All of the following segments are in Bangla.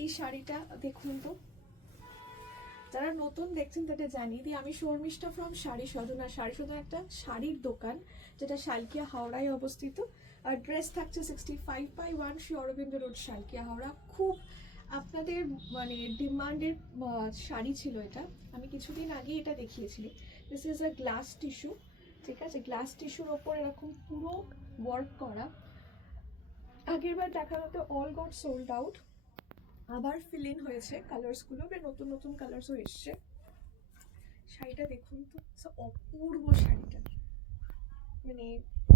এই শাড়িটা দেখুন তো, যারা নতুন দেখছেন তাদের জানিয়ে দিই, আমি শর্মিষ্ঠা ফ্রম শাড়ি সদনা। শাড়ি সদনা একটা শাড়ির দোকান যেটা শালকিয়া হাওড়ায় অবস্থিত। আর ড্রেস থাকছে 65/1 শ্রী অরবিন্দ রোড, শালকিয়া হাওড়া। খুব আপনাদের মানে ডিমান্ডের শাড়ি ছিল এটা। আমি কিছুদিন আগে এটা দেখিয়েছি। This is a glass tissue, ঠিক আছে? গ্লাস টিস্যুর ওপর এরকম পুরো ওয়ার্ক করা। আগের বার দেখানোতে অল গট সোল্ড আউট, আবার ফিল ইন হয়েছে কালার্সগুলো, নতুন নতুন কালার্সও এসছে। শাড়িটা দেখুন তো, অপূর্ব শাড়িটা, মানে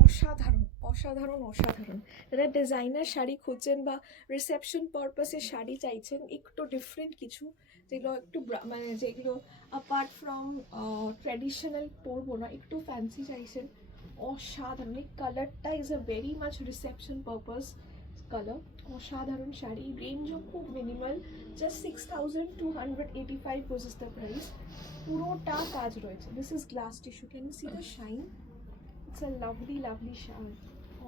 অসাধারণ অসাধারণ অসাধারণ। যারা ডিজাইনার শাড়ি খুঁজছেন বা রিসেপশন পারপাসে শাড়ি চাইছেন, একটু ডিফারেন্ট কিছু, যেগুলো একটু মানে যেগুলো অ্যাপার্ট ফ্রম ট্র্যাডিশনাল পরবো না, একটু ফ্যান্সি চাইছেন, অসাধারণ। এই কালারটা is a very much reception purpose colour. অসাধারণ শাড়ি, রেঞ্জও খুব minimal, just 6285 was is the price। পুরোটা কাজ রয়েছে। This is glass tissue, can you see the shine? It's a lovely lovely sari,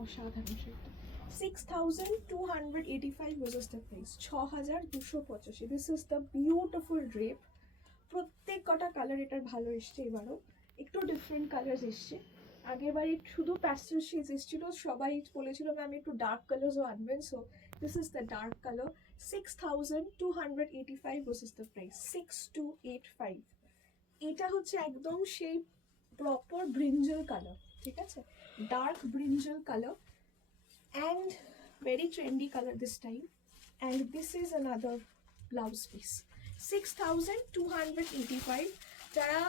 অসাধারণ শাড়িটা। 6285 was is the price, 6285। This is the beautiful drape. প্রত্যেক কটা কালার এটার ভালো এসছে, এবারও একটু ডিফারেন্ট কালার এসছে। আগের বারে শুধু প্যাস্টেল শেডস এসেছিল, সবাই বলেছিল ম্যাম একটু ডার্ক কালার্সও আনবেন। So this is the dark colour. 6285 was is the price, 6285। এটা হচ্ছে একদম সেই প্রপার ব্রিঞ্জল কালার, ঠিক আছে? Dark brinjal colour and very trendy colour this time. And this is another blouse piece, 6285। যারা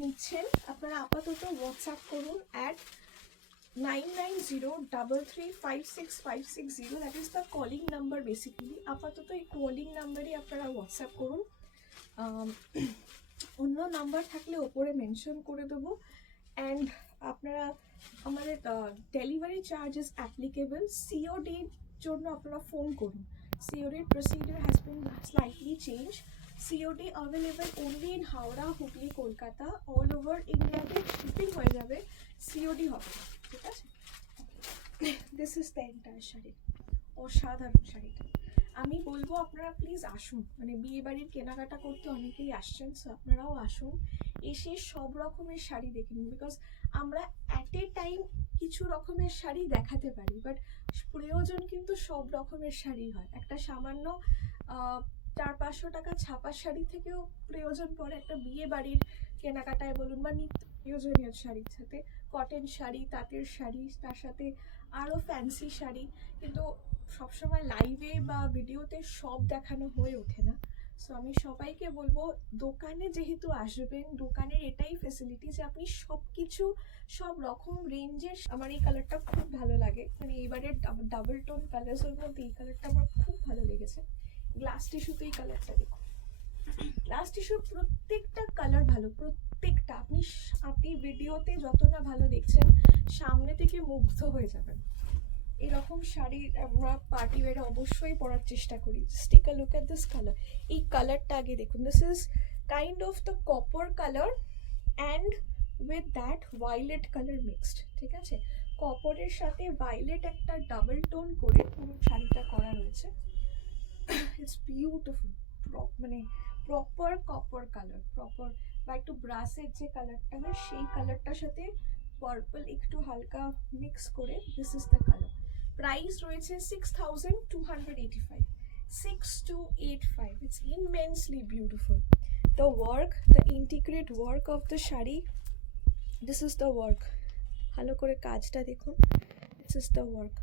নিচ্ছেন আপনারা আপাতত হোয়াটসঅ্যাপ করুন at 9903356560। That is the calling number basically. আপাতত এই কলিং নাম্বারই আপনারা হোয়াটসঅ্যাপ করুন। অন্য নাম্বার থাকলে ওপরে মেনশন করে দেবো। অ্যান্ড আপনারা আমাদের ডেলিভারি চার্জেস অ্যাপ্লিকেবল। সিওডির জন্য আপনারা ফোন করুন। সিওডির procedure has been slightly change. COD available only in Howrah, Hooghly, Kolkata. All over ইন্ডিয়াতে শিপিং হয়ে যাবে, সিওডি হবে না, ঠিক আছে? This is the entire sari, অসাধারণ শাড়িটা। আমি বলবো আপনারা প্লিজ আসুন, মানে বিয়ে বাড়ির কেনাকাটা করতে অনেকেই আসছেন, সো আপনারাও আসুন, এসে সব রকমের শাড়ি দেখে নিন। বিকজ আমরা অ্যাট এ টাইম কিছু রকমের শাড়ি দেখাতে পারি, বাট প্রয়োজন কিন্তু সব রকমের শাড়ি হয়। একটা সামান্য 400-500 টাকা ছাপার শাড়ি থেকেও প্রয়োজন পড়ে একটা বিয়ে বাড়ির কেনাকাটায় বলুন, বা নিত্য প্রয়োজনীয় শাড়ির সাথে কটন শাড়ি, তাঁতের শাড়ি, তার সাথে আরও ফ্যান্সি শাড়ি। কিন্তু সবসময় লাইভে বা ভিডিওতে সব দেখানো হয়ে ওঠে না। সো আমি সবাইকে বলবো, দোকানে যেহেতু আসবেন, দোকানের এটাই ফেসিলিটি যে আপনি সব কিছু সব রকম রেঞ্জের। আমার এই কালারটা খুব ভালো লাগে, মানে এবারের ডাবল টোন কালার্সের মধ্যে এই কালারটা আমার খুব ভালো লেগেছে। গ্লাস টিস্যুতে এই কালারটা দেখুন। গ্লাস টিস্যুর প্রত্যেকটা কালার ভালো, প্রত্যেকটা। আপনি ভিডিওতে যতটা ভালো দেখছেন, সামনে থেকে মুগ্ধ হয়ে যাবেন। এরকম শাড়ি আমরা পার্টি ওয়্যারে অবশ্যই পরার চেষ্টা করি। Just take a look at this colour. এই কালারটা আগে দেখুন। This is kind of the copper colour and with that violet colour mixed, ঠিক আছে? কপারের সাথে ভায়োলেট একটা ডাবল টোন করে পুরো শাড়িটা করা রয়েছে। ইটস বিউটিফুল, মানে প্রপার কপার কালার, প্রপার বা একটু ব্রাসের যে কালারটা হয় সেই কালারটার সাথে পার্পল একটু হালকা মিক্স করে। This is the colour. Price রয়েছে 6285, 6285। It's immensely beautiful. The work, the integrate work of the sari, this is the work. ভালো করে কাজটা দেখুন, this is the work.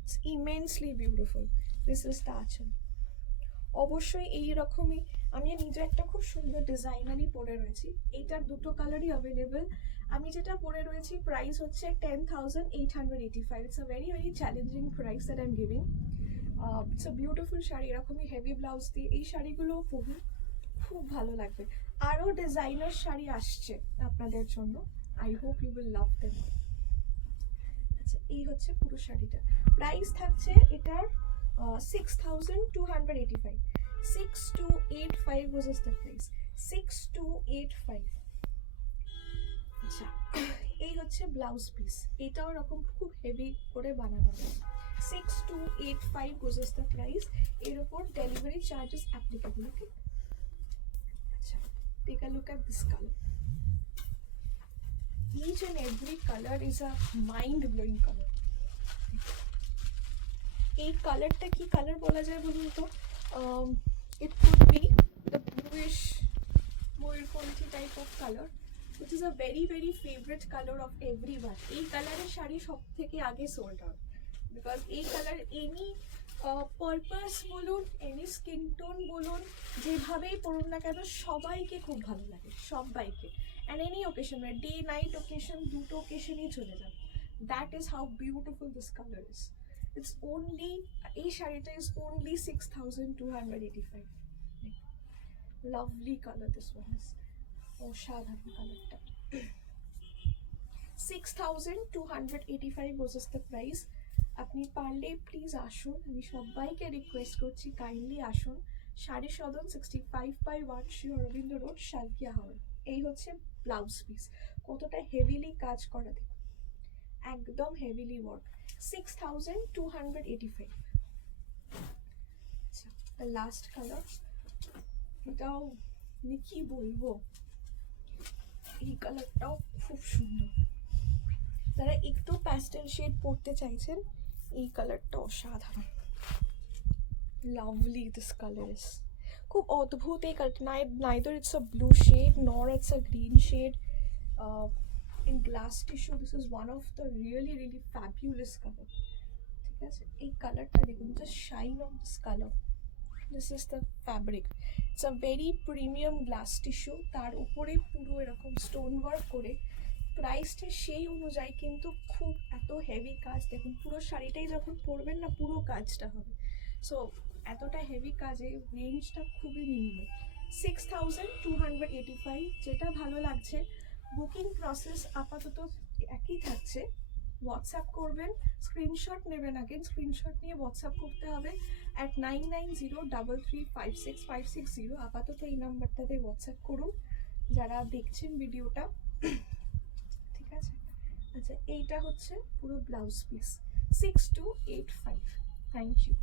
It's immensely beautiful. This is the আঁচল। অবশ্যই এই রকমই আমি নিজে একটা খুব সুন্দর ডিজাইনারই পরে রয়েছি। এইটার দুটো কালারই অ্যাভেলেবেল। আমি যেটা পরে রয়েছি প্রাইস হচ্ছে 10,885। It's a very very challenging price that I am giving. It's a beautiful sari, এরকমই হেভি ব্লাউজ দিয়ে এই শাড়িগুলো পরুন, খুব ভালো লাগবে। আরও ডিজাইনার শাড়ি আসছে আপনাদের জন্য, I hope you will love them. আচ্ছা, এই হচ্ছে পুরো শাড়িটা। প্রাইস থাকছে এটার 6285, 6285 was the price, 6285। আচ্ছা, এই হচ্ছে ব্লাউজ পিস। এটাও এরকম খুব হেভি করে বানানো যায়। 6285 goes as the price. এর উপর delivery charges applicable. Okay, আচ্ছা, take a look at this color. Each and every color is a mind-blowing color. এই কালারটা কি কালার বলা যায় বলুন তো? It could be the bluish ময়ূরকণ্ঠী type of color, which is a very very favorite color of everyone. এই কালারের শাড়ি সব থেকে আগে sold out, because এই কালার এনি পারপাস বলুন, এনি স্কিন টোন বলুন, যেভাবেই পরুন না কেন সবাইকে খুব ভালো লাগে, সবাইকে। অ্যান্ড এনি ওকেশন, মানে ডে নাইট ওকেশন, দুটো ওকেশনই চলে যাবে। That is how beautiful this colour is. It's only, এই শাড়িটা is only 6285। Lovely colour this one is, অসাধারণ কালারটা। 6285 was the price. আপনি পারলে প্লিজ আসুন, আমি সবাইকে রিকোয়েস্ট করছি কাইন্ডলি আসুন। শাড়ি সদন 65/1 শ্রী অরবিন্দ রোড, শালকিয়া হাওড়া। এই হচ্ছে ব্লাউজ পিস, কতটা হেভিলি কাজ করা, দেখুন একদম হেভিলি ওয়ার্ক। 6285। আচ্ছা, লাস্ট কালার, এটাও আমি কি বলবো, এই কালারটাও খুব সুন্দর। যারা একটু প্যাস্টেল শেড পড়তে চাইছেন, এই কালারটা অসাধারণ, লাভলি দিস কালার ইজ। খুব অদ্ভুত এই colour, neither it's a blue shade nor it's a green shade. In glass tissue this is one of the really really fabulous colour. ঠিক আছে, এই কালারটা দেখুন, just shine on this colour. This is the fabric, it's a very premium glass tissue, তার উপরে পুরো এরকম স্টোন ওয়ার্ক করে। প্রাইসটা সেই অনুযায়ী কিন্তু খুব এত হেভি কাজ, দেখুন পুরো শাড়িটাই যখন পরবেন না পুরো কাজটা হবে। সো এতটা হেভি কাজে রেঞ্জটা খুবই নিম্ন। 6285। যেটা ভালো লাগছে, বুকিং প্রসেস আপাতত একই থাকছে। হোয়াটসঅ্যাপ করবেন, স্ক্রিনশট নেবেন, আগেন স্ক্রিনশট নিয়ে হোয়াটসঅ্যাপ করতে হবে at 9903356560। আপাতত এই নাম্বারটাতে হোয়াটসঅ্যাপ করুন যারা দেখছেন ভিডিওটা। ঠিক আছে, আচ্ছা এইটা হচ্ছে পুরো ব্লাউজ পিস 6285। Thank you.